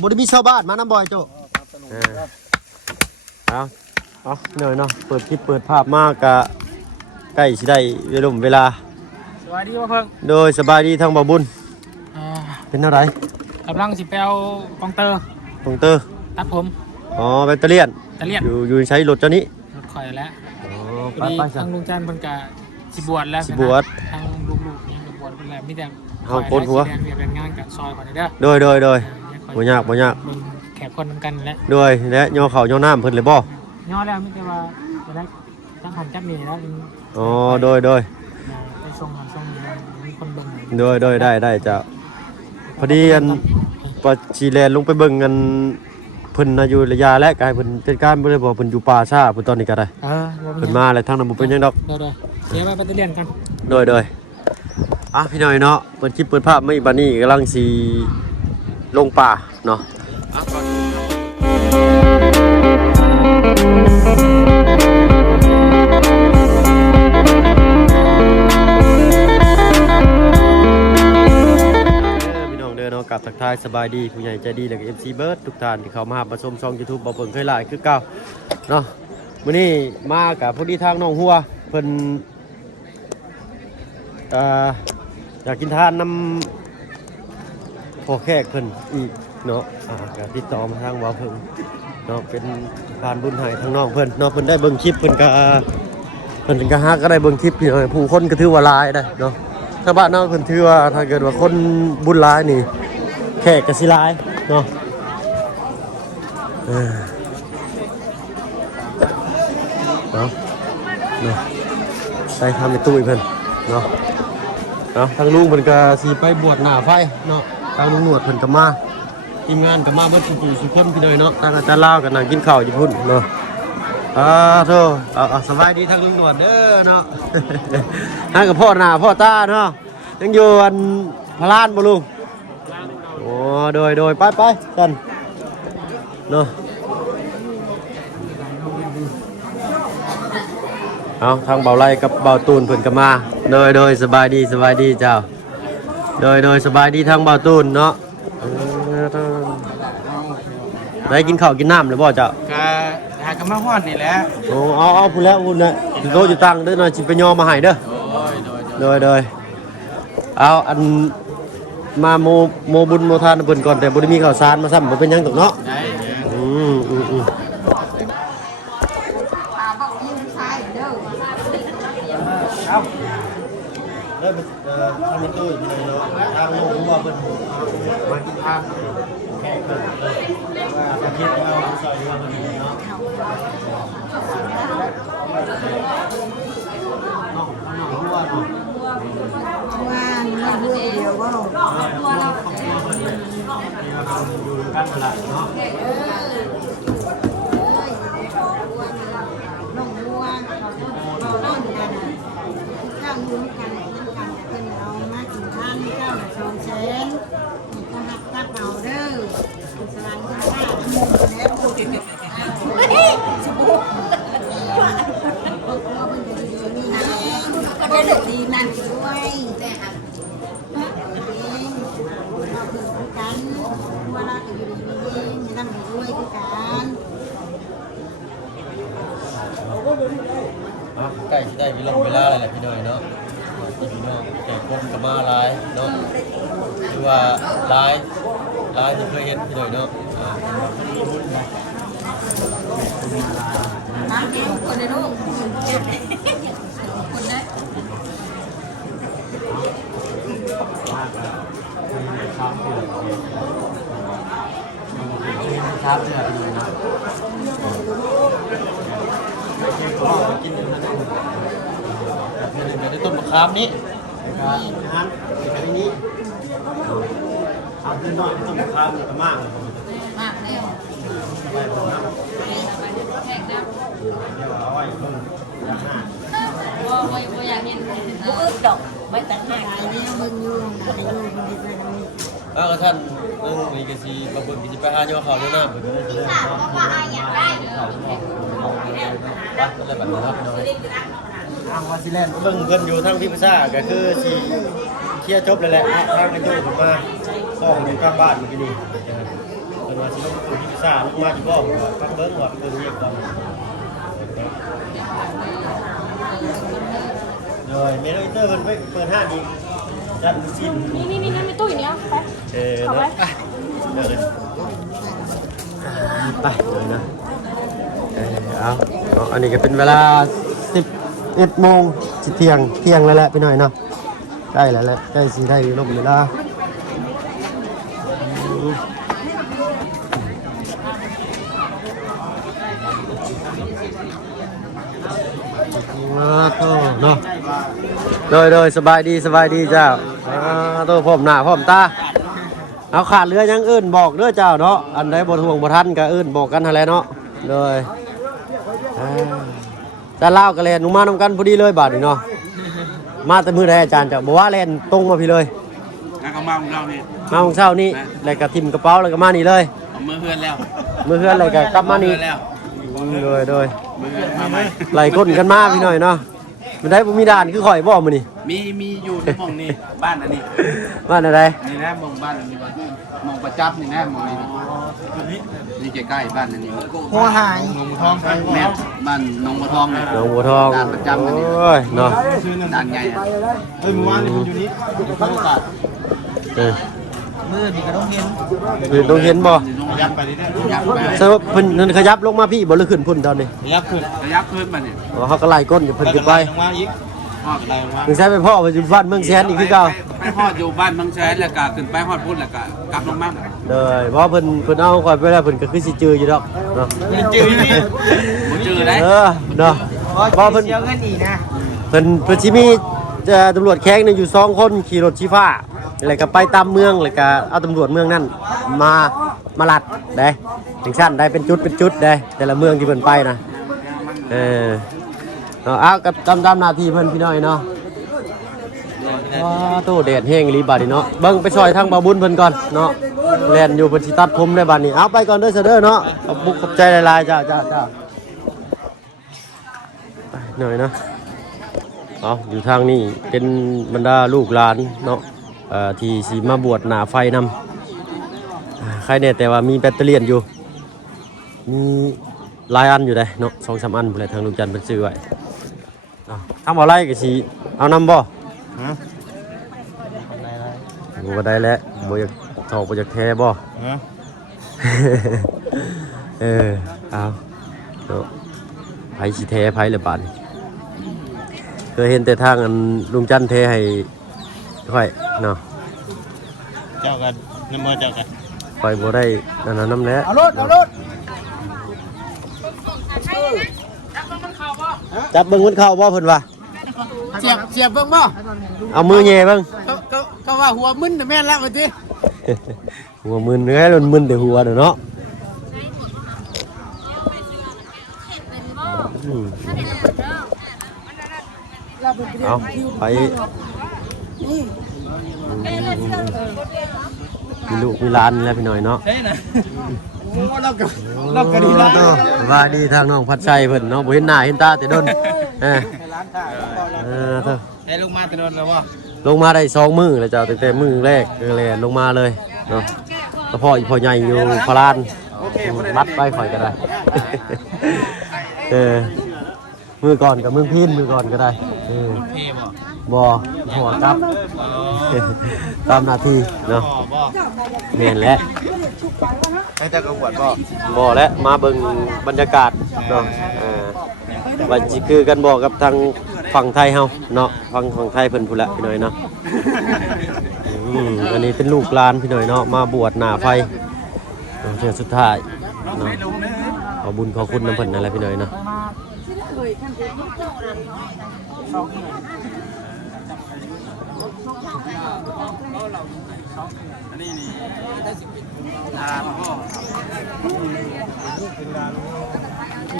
บ่ได้มีชาวบ้านมานำบ่อยโจ้เอาหน่อยเนาะเปิดคลิปเปิดภาพมากกะใกล้สิได้เวลาสวัสดีพ่อเพิ่งโดยสบายดีทางบ่บุญเป็นอะไรกำลังสิไปเอากองเตอร์ตัดผมอ๋อแบตเตอรี่อยู่ใช้รถเจ้านี้รถข่อยแล้วพอดีทางลุงจันทร์เพิ่นก็สิบวชแล้วทางลูกๆนี่บวชเพิ่นแล้วมีแต่เฮาโกนหัวเรียนงานกับซอยก่อนเด้อโดยบ่ยากแขกคนนำกันแล้วโดยและย่อเข่าย่อน้ำเพิ่นเลยบ่ย่อแล้วมีแต่ว่าจะได้ตั้งหันจัดนี่แล้วอ๋อโดยไปส่งมีคนเบิ่งโดยได้จ้ะพอดีอันปะชีแลนลงไปเบิ่งกันเพิ่นอยู่ระยะและกายเพิ่นจัดการบ่ได้บ่เพิ่นอยู่ป่าช้าเพิ่นตอนนี้ก็ได้เพิ่นมาแล้วทางนั้นบ่เป็นหยังดอกเดี๋ยวไปแบตเตอรี่กันโดยพี่น้อยเนาะเปิดคลิปเปิดภาพไม่บัดนี้กำลังสิลงป่าเนาะกับทักทายสบายดีผู้ใหญ่ใจดีแล้วก็ FC เบิร์ดทุกท่านที่เข้ามาชมช่อง YouTube บ่เพิ่งเคยหลายคือเก่าเนาะมื้อนี้มากับพอดีทางน้องหัวเพิ่นอยากกินทานน้ำพอแขกเพิ่นอีกเนาะก็ติดต่อมาทางว่าเพิ่นเนาะเป็นผ่านบุญให้ทางน้องเพิ่นเนาะเพิ่นได้เบิ่งคลิปเพิ่นก็ฮักก็ได้เบิ่งคลิปพี่น้องผู้คนก็ถือว่าหลายได้เนาะถ้าบ้านน้องเพิ่นถือว่าถ้าเกิดว่าคนบุญหลายนี่แขกกะสิลายเนาะใส่ทำในตู้อีกเพิ่นเนาะทางลุงเพิ่นก็สิไปบวชหน้าไฟเนาะทางลุงหนวดเพิ่นก็มาทีมงานก็มาเบิดสุคนพี่เลยเนาะทางอาจารย์ลาวก็นั่งกินข้าวอยู่พุ่นเนาะโธ่สบายดีทางลุงหนวดเด้อเนาะให้กับพ่อหน้าพ่อตาเนาะยังอยู่อันพลานบ่ลุงโอ้โดยไปกันเนาะเอาทางเบาไล่กับเบาตูนเพิ่นก็มาโดยสบายดีเจ้าโดยสบายดีทางเบาตูนเนาะได้กินข้าวกินน้ำหรือบ่เจ้าหากมาฮอดนี่แหละโอ้เอาพูดแล้วพูดนะโตอยู่ตังเด้อหน่อยสิไปยอมาให้เด้อโดยเอาอันมาโมบุญโมทานเพิ่นก่อนแต่บ่ได้มีข้าวสารมาซ้ำบ่เป็นหยังตกเนาะเอาเริ่มทำในตู้อยู่เลยเนาะทางโลกรู้ว่าเป็นมากินทานแขกเพิ่นว่าคิดว่าซอยว่ามันเนาะรู้ว่าเนาะว่าเดียวว่าอยู่กันตลาดเนาะน้องบัวเราต้นกันเจ้าอยู่กันเป็นเรามากินข้าวเจ้าสองแสนก็หักตักเอาเด้อสลายกันว่าแล้วพูดถึงก็ได้ดีนั่นด้วยแต่หักกันว่าเราจะอยู่ดีๆนั่นด้วยกันใกล้ได้เวลาอะไรแหละพี่น้อยเนาะพี่น้องแขกคนก็มาหลายเนาะคือว่าหลายที่เคยเห็นพี่น้อยเนาะน้ำแก้วคนในลูกคนได้ครับเนี่ยพี่น้อยเนาะกินอยู่นั่นเองในต้นมะขามนี้อาหารในนี้เอาขึ้นนอกต้นมะขามก็มากแล้วไปผมนะแขกนะเดี๋ยวเอาไว้เพิ่มด้านหน้าว่าอยากเห็นบุ้งดอกไม่ต่างหากนี่มึงอยู่มึงก็ท่านมีกระสีบะบุญกิจไปหาโยเขาด้วยนะเพื่อนที่ถามว่าอยากได้อะไรแบบนี้ครับทางวาซิแลนด์เพิ่นอยู่ทางที่พิซซ่าก็คือสีเคลียร์จบเลยแหละทางกันโยกมาซ่องอยู่กลางบ้านเมื่อกี้นี่เพิ่น ว่าสิลงไปพิซซ่าลงมาที่บ่ฟังเบิ่งว่าเบิ่งเรียกก่อนเลยเมนูอินเตอร์มันไปเปิดห้างอีกจัดซีน นี่มีตู้อยู่เนี้ยไป เข้าไปเดินไปเลยนะเอาอันนี้ก็เป็นเวลา11 โมงสิเที่ยงแล้วแหละไปหน่อยเนาะใกล้แล้วแหละใกล้สิได้ลงเวลาเนาะโดยสบายดีเจ้าตัวพร้อมหน้าพร้อมตาเอาขาดเรือยังอื่นบอกเด้อเจ้าเนาะอันใดบ่ทวงบ่ทันก็อื่นบอกกันหั่นแหละเนาะเลยจะเล่ากันเลยหนูมานำกันพอดีเลยบาดนี้เนาะมาแต่มื้อใดอาจารย์จะบอกว่าแล่นตรงมาพี่เลยแล้วก็มาของเรานี่มาของเช้านี่แล้วก็ทิ่มกระเป๋าแล้วก็มานี่เลยมือเพื่อนแล้วแล้วก็กลับมานี่โดยมือเพื่อนมาใหม่ไหลก้นกันมาพี่หน่อยเนาะมันได้บ่มีด่านคือข่อยบ่มื้อนี้มีอยู่ในหม่องนี่บ้านอันนี้บ้านอะไรนี่นะหม่องบ้านอันนี้บ้านหม่องประจับนี่นะหม่องนี้นี่ใกล้ๆบ้านอันนี้หัวหายหนองบัวทองแม่บ้านหนองบัวทองนี่หนองบัวทองด่านประจำอันนี้โอ้ยเนาะด่านใหญ่อ่ะเมื่อวานนี่มันอยู่นี่โอกาสมือนี่ก็ต้องเห็นต้องเห็นบ่ยับไปนี่ได้ยับไปใช่ว่าเพิ่นขยับลงมาพี่บ่หรือขึ้นพุ่นตอนนี้ยับขึ้นมาเนี่ยเฮาก็ไล่ก้นอยู่เพิ่นขึ้นไปลงมาอีกไล่ลงมาถึงใช้ไปพ่อไปอยู่บ้านเมืองแสนอีกคือเก่าไปฮอดอยู่บ้านเมืองแสนแล้วก็ขึ้นไปฮอดพุ่นแล้วก็กลับลงมาเลยเพราะเพิ่นเอาข่อยไปแล้วเพิ่นก็คือสิจืออยู่ดอกเนาะจือนี่บ่จือได้เนาะเพราะเพิ่นเสียเงินอีกนะเพิ่นสิมีตำรวจแข้งนี่อยู่2คนขี่รถชี้ฟ้าแล้วก็ไปตามเมืองแล้วก็เอาตำรวจเมืองนั่นมาลัดได้ถึงชั้นได้เป็นจุดได้แต่ละเมืองที่เพิ่นไปนะเอากับตามหน้าที่เพิ่นพี่น้อยเนาะว้าโตแดดแห้งอีหลีบาดนี้เนาะเบิ่งไปซอยทางบ่าวบุญเพิ่นก่อนเนาะแล่นอยู่เพิ่นสิตัดผมได้บาดนี้เอาไปก่อนเด้อเสด้อเนาะขอบใจหลายๆจ้าไปหน่อยนะเอาอยู่ทางนี้เป็นบรรดาลูกหลานเนาะที่สิมาบวชหน้าไฟนำใครเนี่ยแต่ว่ามีแบตเตอรี่อยู่มีหลายอันอยู่ได้เนาะ2-3 อันพุ่นแหละทางลุงจันทร์เพิ่นซื้อไว้ทำอะไรก็สิเอานำบ่บ่ได้แล้วบ่อยากถอกบ่อยากแท้บ่เอาเนาะไผสิแท้ไผละบาดนี้เคยเห็นแต่ทางอันลุงจันทร์แท้ให้ค่อยเนาะเจ้ากันน้ำมือเจ้ากันไปบ่ได้นั่นน่ะนำแล้วเอารถจับเบิ่งมันเข้าบ่เพิ่นว่าเสียบเบิ่งบ่เอามือแย่เบิ่งก็ว่าหัวมึนแม่นแล้วว่าติหัวมึนเอ้ยมันมึนแต่หัวเนาะเอาไปมีลูกมีหลานแล้วพี่หน่อยเนาะเราก็ดีแล้วว่าดีทางน้องพัดชัยเพิ่นเนาะบ่เห็นหน้าเห็นตาแต่โดนได้ลงมาแต่โดนแล้วว่าลงมาได้2 มื้อแล้วเจ้าตั้งแต่มื้อแรกเลยลงมาเลยเนาะแต่พ่ออีพ่อใหญ่อยู่พลานรัดไปข่อยก็ได้มือก่อนกับมือพินมือก่อนก็ได้บ่หัวครับตามหน้าที่เนาะแม่นแล้วให้เจ้ากระบวดบ่แล้วมาเบิ่งบรรยากาศเนาะว่าสิคือกันบ่กับทางฝั่งไทยเฮาเนาะฝั่งไทยเพิ่นพุ่นละพี่น้อยเนาะอันนี้เป็นลูกหลานพี่น้อยเนาะมาบวชหน้าไฟเทื่อสุดท้ายเนาะขอบุญขอคุณน้ำเพิ่นนั่นแหละพี่น้อยเนาะ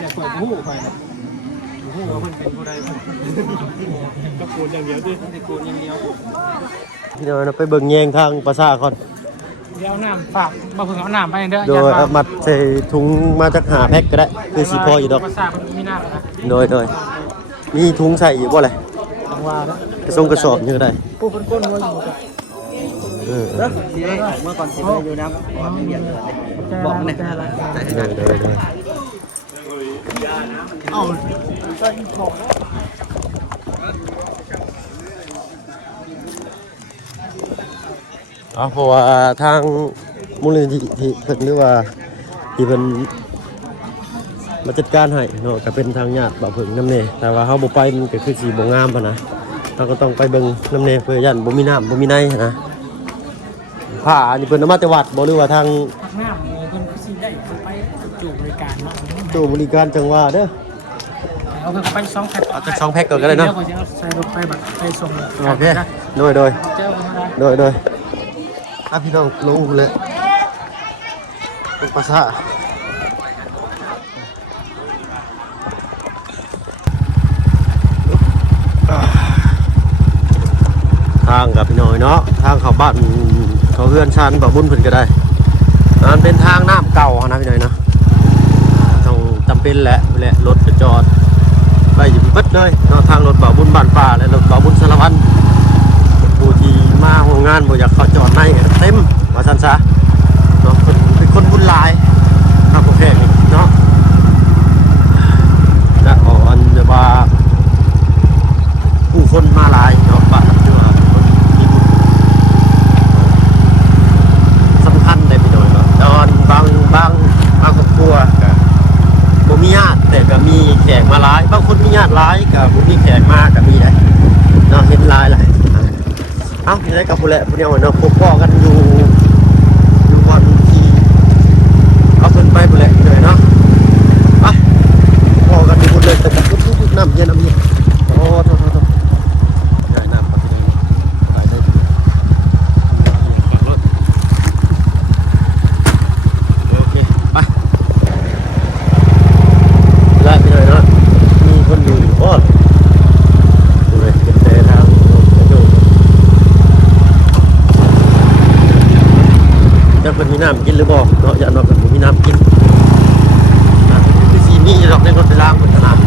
อยากเปิดหูใครนะหูว่ามันเป็นผู้ใดก็โกนอย่างเดียวดิไม่โกนอย่างเดียวพี่น้อยเราไปเบิ่งแยงทางประสาก่อนเดี๋ยวน้ำฝากมาเพิ่งเอาน้ำไปเด้อโดยมัดใส่ถุงมาจากหาแพ็คก็ได้คือสีพออยู่ดอกประสามันมีน้ำนะโดยมีถุงใส่อยู่บ่เลยกระสอบนี่ก็ได้ผู้คนก้นหัวอยู่เมื่อก่อนสิได้อยู่น้ำไม่เบียดเลย บอกเนี่ย ได้เพราะว่าทางมูลนิธิเพิ่นหรือว่าที่เพิ่นมาจัดการให้เนาะก็เป็นทางญาติบ่าวเพิ่งนำแน่แต่ว่าเฮาบ่ไปมันก็คือสิบ่งามปานนะเราก็ต้องไปเบิ่งนำแน่เพื่อยันบ่มีน้ำบ่มีในนะผ้าอันนี้เพิ่นเอามาแต่วัดบ่หรือว่าทาง พักหน้าเพิ่นสิได้ไปจูบริการเนาะ ตู้บริการจังหว่าเด้อ เอาไป2แพ็ค เอาจัก2แพ็คก่อนก็ได้เนาะ เดี๋ยวก็จะเอาใส่รถไปแบบไปส่ง โอเคโดย เจ้าธรรมดา โดยพี่น้องลงเลยลงภาษาทางกับพี่น้อยเนาะทางเขาบ้านเขาเฮือนชันบ่บุญเพิ่นก็ได้มันเป็นทางน้ำเก่านะพี่น้อยเนาะต้องจำเป็นแหละรถจะจอดไปอยู่พิบัดเลยเนาะทางรถบ่บุญบ้านป่าและรถบ่บุญสารวัตรผู้ที่มาโรงงานบ่อยากเข้าจอดในเต็มว่าซั่นซะเนาะเป็นคนบุญหลายครับโอเคนี่เนาะและอันจะว่าผู้คนมาหลายเนาะบ้านที่ว่ามีบุญสำคัญได้พี่น้อยเนาะตอนบางครอบครัวก็บ่มีญาติแต่ก็มีแขกมาหลายบางคนมีญาติหลายก็บ่มีแขกมาก็มีได้เนาะเห็นหลายเอ้านี่ได้กับผู้แหละผู้เดียวเนาะพบพ่อกันอยู่วันที่เอาเพิ่นไปผู้แหละเลยเนาะไปพ่อกันอยู่พุ่นเลยแต่กับทุกน้ำเย็นโอ้โทษใหญ่น้ำครับพี่น้องไปได้รถโอเคไปไล่ไปเลยเนาะมีคนอยู่โอ้ดูเลยเป็นแต่ทางกระโดดจะเป็นมีน้ำกินหรือบ่เนาะอย่านอนเป็นมีน้ำกินคือสีมีดอกในรถไปล้างบนตลาด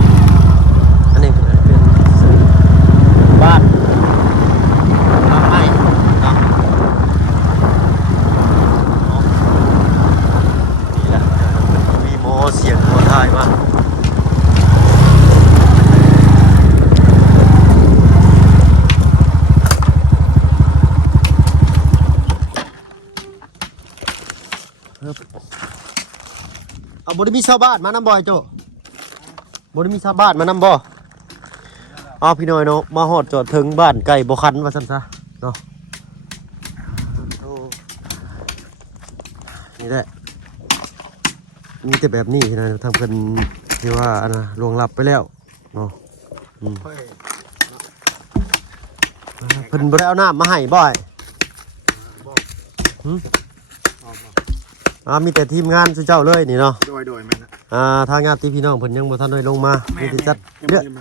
อันนี้เป็นบ้านบ้านไม้เนาะนี่แหละมีโมเสียงโมทายมาเอาบ่ได้มีชาวบ้านมานำบ่อยโจ้บ่ได้มีชาวบ้านมานำบ่เอาพี่น้อยเนาะมาฮอดจอดถึงบ้านไก่บ่คันว่าซั่นซะเนาะนี่แหละมีแต่แบบนี้นะทำกันที่ว่าอันน่ะลวงลับไปแล้วเนาะเพิ่นบ่ได้เอาน้ำมาให้บ่อยมีแต่ทีมงานสุเจ้าเลยนี่เนาะโดยแม่นะทางญาติพี่น้องเพิ่นยังบ่ทันได้ลงมามีแต่จัด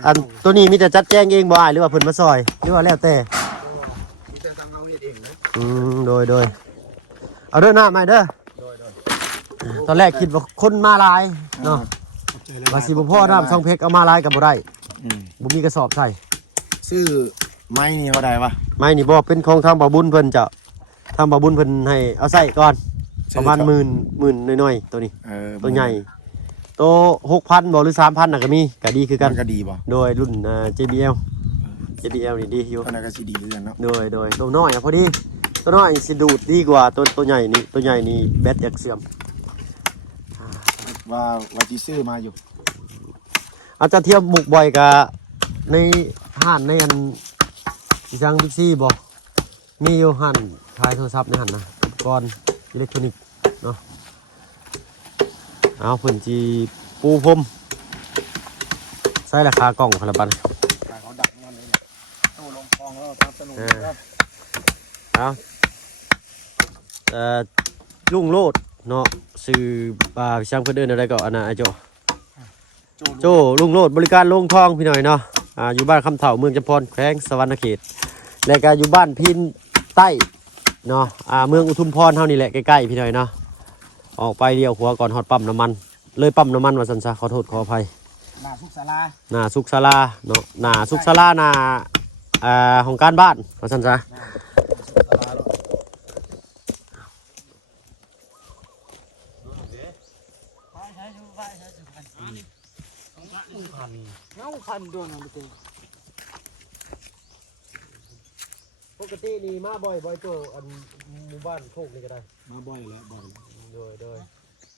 อันตัวนี้มีแต่จัดแจงเองบ่อ้ายหรือว่าเพิ่นมาซอยหรือว่าแล้วแต่มีแต่ทางเราเฮ็ดเองนะโดยเอาเด้อน้าใหม่เด้อตอนแรกคิดว่าคนมาหลายเนาะว่าสิบ่พอน้ำ2เพกเอามาหลายก็บ่ได้บ่มีกระสอบใส่ ชื่อไม้นี่เขาได้ปะ ไม้นี่บ่เป็นของทางบ่บุญเพิ่นจะทางบ่บุญเพิ่นให้เอาใส่ก่อนประมาณหมื่นน้อยๆตัวนี้ตัวใหญ่ตัว 6,000 บ่หรือ 3,000 น่ะก็มีก็ดีคือกัน ก็ดีป่ะ โดยรุ่นJBL นี่ดีอยู่ อันนั้นก็สีดีเหมือนกันเนาะ โดยตัวน้อยพอดีตัวน้อยสิดูดดีกว่าตัวใหญ่นี่แบตอยากเสื่อม ว่าที่ซื้อมาอยู่ อาจจะเทียบบุกบ่อยกับในห้านในอันที่ทางบิ๊กซีบ่มีอยู่ห้านขายโทรศัพท์ในห้านนะอุปกรณ์อิเล็กทรอนิกส์เนาะเอาเพิ่นจีปูพรมใส่ราคากล่องพลับัน เขาดักมันเลยเนี่ยโตลงคลองแล้วครับสนุกครับ เอาลุงโลดเนาะซื้อพี่ช่างเพิ่นเดินอะไรก็อันน่ะไอ้โจลุงโลดบริการลงทองพี่หน่อยเนาะอยู่บ้านคำเถ่าเมืองจำพรแขวงสวรรณเขตและก็อยู่บ้านพินใต้เนาะเมืองอุทุมพรเท่านี้แหละใกล้ๆพี่หน่อยเนาะออกไปเดียวหัวก่อนฮอดปั๊มน้ำมันเลยปั๊มน้ำมันว่าซั่นซะขอโทษขออภัยหน้าสุกศาลาเนาะหน้าสุกศาลาหน้าของการบ้านว่าซั่นซะ พันดวงอะไรเต็ม ปกตินี่มาบ่อยโตอันหมู่บ้านโคกนี่ก็ได้ มาบ่อยแล้วบ่อย โดย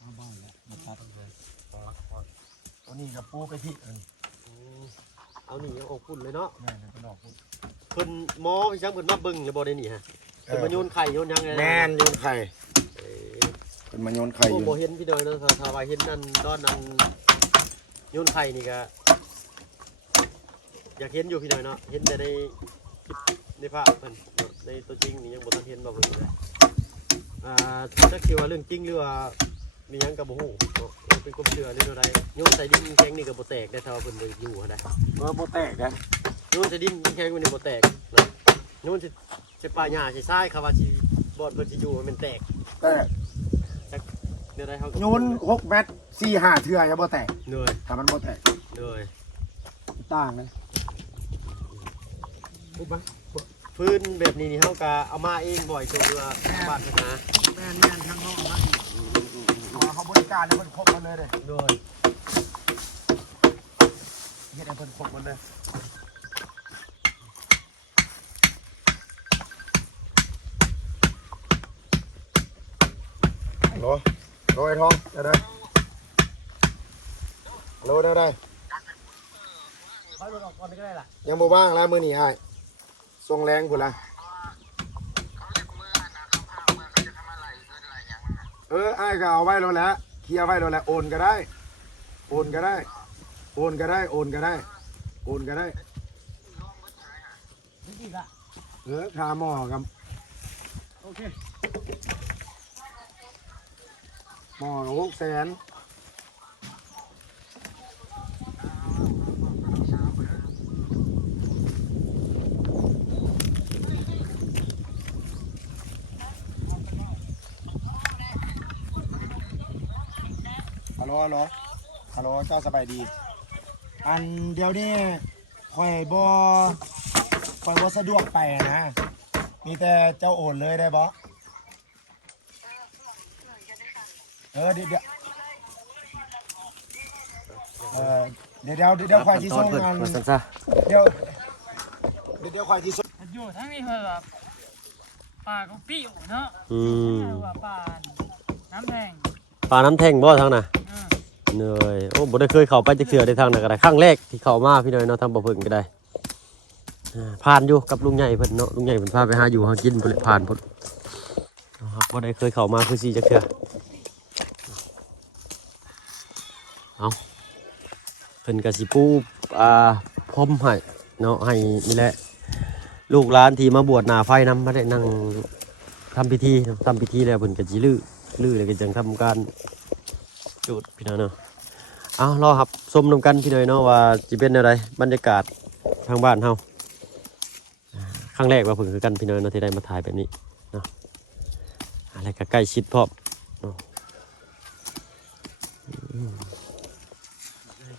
มาบ่อยแล้วมาตัดเลย เอานี่กับปูไปที่เอานี่ยังออกพุ่นเลยเนาะ แม่เป็นดอกพุ เพิ่นหมอพี่ช้างเพิ่นมาเบิ่งแล้วบ่ได้นี่ฮะเพิ่นมาโยนไข่โยนหยังไง แม่นโยนไข่เป็นมาโยนไข่อยู่ บ่เห็นพี่น้อยเนาะถ้าว่าเห็นนั่นตอนนั้นโยนไข่นี่ก็อยากเห็นอยู่พี่น้อยเนาะเห็นแต่ในคลิปในภาพเพิ่นเนาะในตัวจริงนี่ยังบ่ทันเห็นบ่เพิ่นเลยจักสิว่าเรื่องจริงหรือว่ามีหยังก็บ่ฮู้เนาะเป็นความเชื่อหรืออะไรโยนใส่ดินแข็งนี่ก็บ่แตกได้ถ้าว่าเพิ่นบ่อยู่หั่นน่ะ โบแตกนะ โยนใส่ดินแข็งมันนี่บ่แตกนะโยนใส่ป่าหญ้าใส่ทรายเขาว่าสิบ่เพิ่นสิอยู่ให้มันแตก แต่ เดี๋ยวได้เฮาก็ โยน6 เมตร 4-5 เทื่อจะโบแตก เหนื่อย ถ้ามันโบแตก เหนื่อย ต่างเลย ปุ๊บมาพื้นแบบนี้นี่เฮาก็เอามาเองบ่อยจนเรือบ้านพัฒนา แม่นทั้งห้องมาเขาบริการแล้วเพิ่นครบหมดเลยเด้ โดย เฮ็ดให้เพิ่นครบหมดเลยโหลไอ้ทองได้โหลได้ ค่อยลดออกก่อนก็ได้ล่ะ ยังบ่ว่างแล้วมื้อนี้อ้ายส่งแรงพุ่นล่ะอ้ายก็เอาไว้แล้วแหละเคลียร์ไว้แล้วแหละโอนก็ได้โอนก็ได้โอนก็ได้โอนก็ได้โอนก็ได้ค่าหม้อกับ โอเค หม้อ600,000ฮัลโหลเจ้าสบายดี อันเดี๋ยวนี้ข่อยบ่สะดวกไปนะ มีแต่เจ้าโอนเลยได้บ่เดี๋ยวข่อยสิส่งงาน มาซะ เดี๋ยวข่อยสิส่ง อยู่ทั้งนี้เพื่อแบบป่าก็ปิ้วเนาะ ว่าป่าน้ำแดง ปลาน้ำแท่งบ่ทางน่ะเหนื่อยโอ้บ่ได้เคยเข้าไปจักเทื่อได้ทางน่ะก็ได้ครั้งแรกที่เข้ามาพี่น้อยเนาะทางบ่เพิ่นก็ได้ผ่านอยู่กับลุงใหญ่เพิ่นเนาะลุงใหญ่เพิ่นพาไปหาอยู่หากินพุ่นแหละผ่านพุ่นครับบ่ได้เคยเข้ามาคือสิจักเทื่อเอาเพิ่นก็สิปูพรมให้เนาะให้นี่แหละลูกหลานที่มาบวชหน้าไฟนำมาได้นั่งทำพิธีแล้วเพิ่นก็สิลื้อแล้วก็จังทำการจุดพี่น้องเนาะเอารอครับชมนำกันพี่น้อยเนาะว่าสิเป็นอะไรบรรยากาศทางบ้านเฮาครั้งแรกว่าเพิ่งคือกันพี่น้อยเนาะที่ได้มาถ่ายแบบนี้เนาะอะไรก็ใกล้ชิดพร้อมเนาะ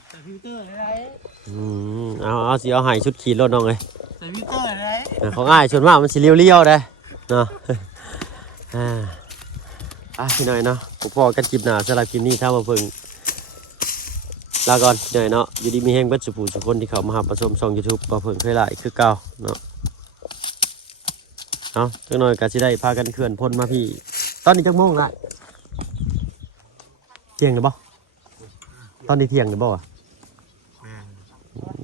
ใส่ฟิลเตอร์อะไร เอาสิเอาให้ชุดขี่รถน้องเลย ใส่ฟิลเตอร์อะไร ของอ้ายส่วนมากมันสิเลี้ยวๆได้เนาะพี่หน่อยเนาะผมพอกันจิบหนาสำหรับคลิปนี้ถ้ามาเพิ่งลาก่อนพี่หน่อยเนาะอยู่ดีมีแห้งเบิดสุภูทุกคนที่เขามาหาประชมช่อง YouTube มาเพิ่งเคยหลายคือเก่าเนาะเอาจังหน่อยก็สิได้พากันเคลื่อนพ้นมาพี่ตอนนี้จักโมงละเที่ยงหรือเปล่าตอนนี้เที่ยงหรือเปล่า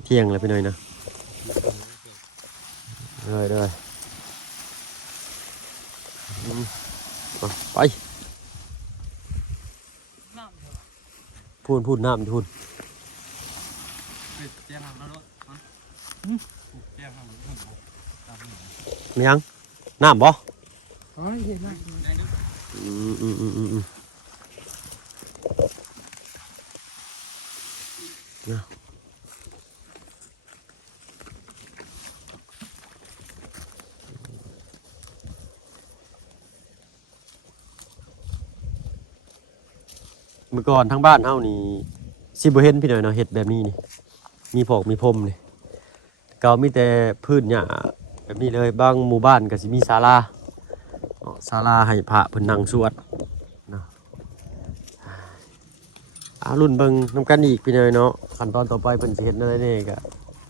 เที่ยงแล้วพี่หน่อยนะเลยไปพูดน้ำพูด เตรียมทำแล้วด้วยเตรียมทำ มียังน้ำบ่ อ๋อเห็นไหม เมื่อก่อนทั้งบ้านเฮานี่สิบ่เห็นพี่หน่อยเนาะเฮ็ดแบบนี้นี่มีพอกมีพรมนี่ก็มีแต่พื้นหญ้าแบบนี้เลยบางหมู่บ้านก็สิมีศาลาให้พระเพิ่นนั่งสวดเนาะ รุ่นเบิ่งนำกันอีกพี่น้อยเนาะขั้นตอนต่อไปเพิ่นสิเฮ็ดอะไรนี่ก็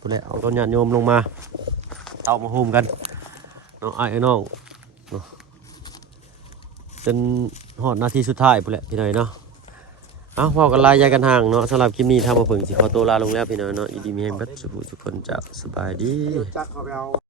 พุ่นแหละเอาต้นญาติโยมลงมาเตามาโฮมกันเนาะอ้ายน้องเนาะจนฮอดนาทีสุดท้ายพุ่นแหละพี่น้อยเนาะเว้ากันหลายยายกันห่างเนาะสำหรับคลิปนี้ทำมาเพิ่งสิขอตัวลาลงแล้วพี่น้อยเนาะยินดีมีแรงเบิดสุขทุกคนเจ้าสบายดี จักเขาไปเอา